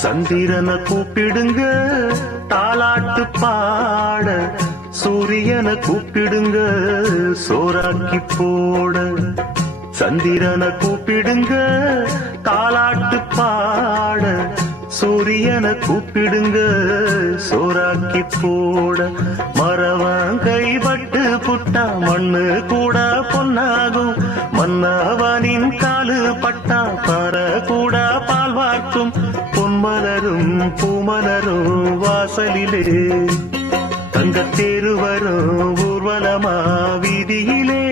சந்திரனை கூப்பிடுங்க தாலாட்டு பாட, சூரியனை கூப்பிடுங்க சோறாக்கி போட. சந்திரனை கூப்பிடுங்க தாலாட்டு பாட, சூரியனை கூப்பிடுங்க சோறாக்கி போட. மரவன் கைப்பட்டு புட்டா மண்ணு கூட பொன்னாகும், மன்னவனின் காலு பட்டா பற கூட பால் வார்க்கும். பொன்மலரும் பூமலரும் வாசலிலே, தங்கத்தேரு வரும் ஊர்வலமா வீதியிலே.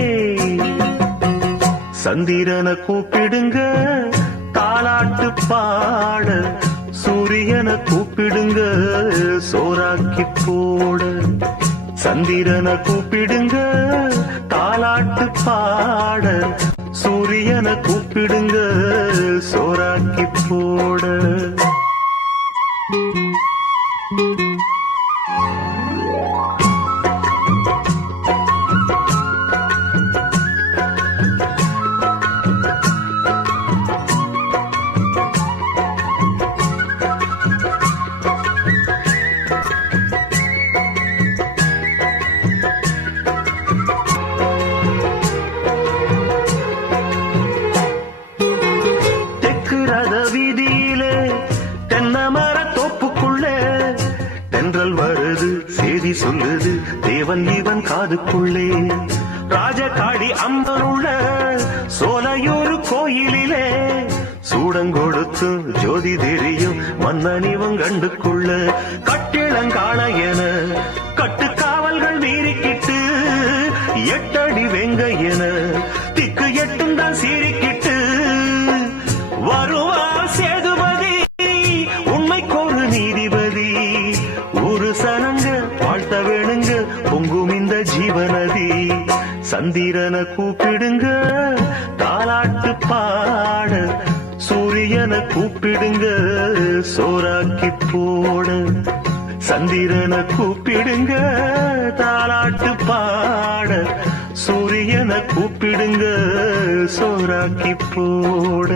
சந்திரனை கூப்பிடுங்க தாலாட்டு பாட, சூரியனை கூப்பிடுங்க சோறாக்கி போட. சந்திரனை கூப்பிடுங்க தாலாட்டு பாட, சூரியனை கூப்பிடுங்க சோறாக்கி போட. வீதியிலே தென்னமர தோப்புக்குள்ளே தென்றல் வருது செய்தி சொல்லுது தேவன் இவன் காதுக்குள்ளே. ராஜகாடி அம்பருள்ள சோலையூர் கோயிலிலே சூடங்கொடுத்து ஜோதி தெரியும் மன்னன் இவன் கண்டுக்குள்ள. கட்டிளங்காண என கட்டு காவல்கள் வீறிக்கிட்டு, எட்டடி வெங்க என திக்கு எட்டும் தான் சீரிக்கிட்டு. வருவார் சேதுபதி உண்மைக்கொரு நீதிபதி, ஒரு சனங்க வாழ்த்த வேணுங்க பொங்கும் இந்த ஜீவநதி. சந்திரனை கூப்பிடுங்க தாலாட்டு பாட, சூரியனை கூப்பிடுங்க சோறாக்கி போட. சந்திரனை கூப்பிடுங்க தாலாட்டு பாட, சூரியனை கூப்பிடுங்க சோறாக்கி போட.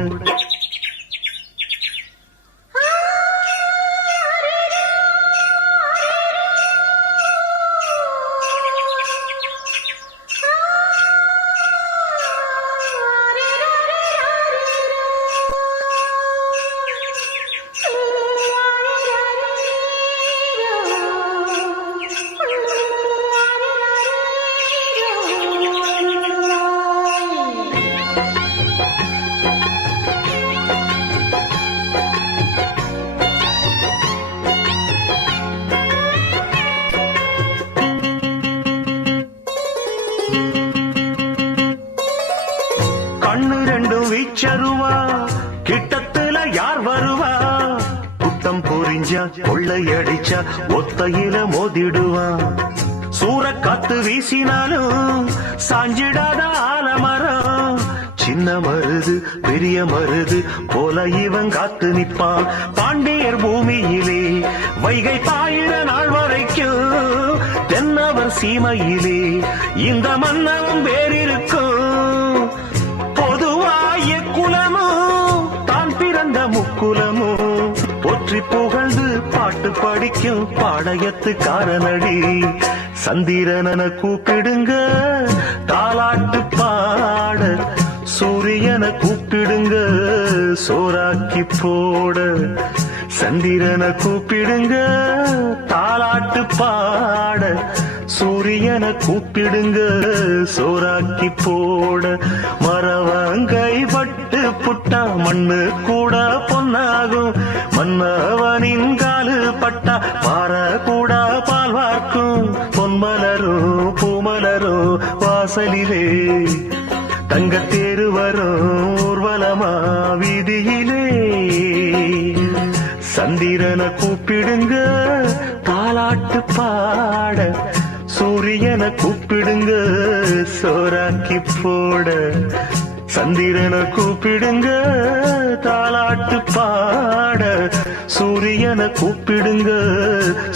கண்ணு ரெண்டும் வீச்சருவா, கிட்டத்துல யார் வருவா? குட்டம் பொறிஞ்சா கொள்ளையடிச்சா ஒத்தையில மோதிடுவா. சூறக்காத்து வீசினாலும் சாஞ்சிடாத ஆலமரம், சின்ன மருது பெரிய மருது போல இவன் காத்து நிற்பான். பாண்டியர் பூமியிலே வைகை பாயிர நாள் வரைக்கும், தென்னவர் சீமையிலே இந்த மன்னவன் வேறிருக்கும். பொதுவாய குலமும் தான் பிறந்த முக்குலமும் போற்றி புகழ்ந்து பாட்டு படிக்கும் பாளையத்து காரனடி. சந்திரனை கூப்பிடுங்க தாலாட்டு பாட, சூரியனை கூப்பிடுங்க சோறாக்கி போட. சந்திரனை கூப்பிடுங்க தாலாட்டு பாட, சூரியனை கூப்பிடுங்க சோறாக்கி போட. மரவங்கை பட்டு புட்டா மண்ணு கூட பொன்னாகும், மன்னவனின் காலு பட்டா பாற கூட பால் வார்க்கும். பொன்மலரும் பூமலரும் வாசலிலே, தங்கத்தேரு வரும் ஊர்வலமா வீதியிலே. சந்திரனை கூப்பிடுங்க தாலாட்டு பாட, சூரியனை கூப்பிடுங்க சோறாக்கி போட, சந்திரனை கூப்பிடுங்க தாலாட்டு பாட, சூரியனை கூப்பிடுங்க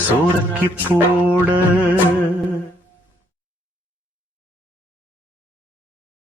சோறாக்கி போட.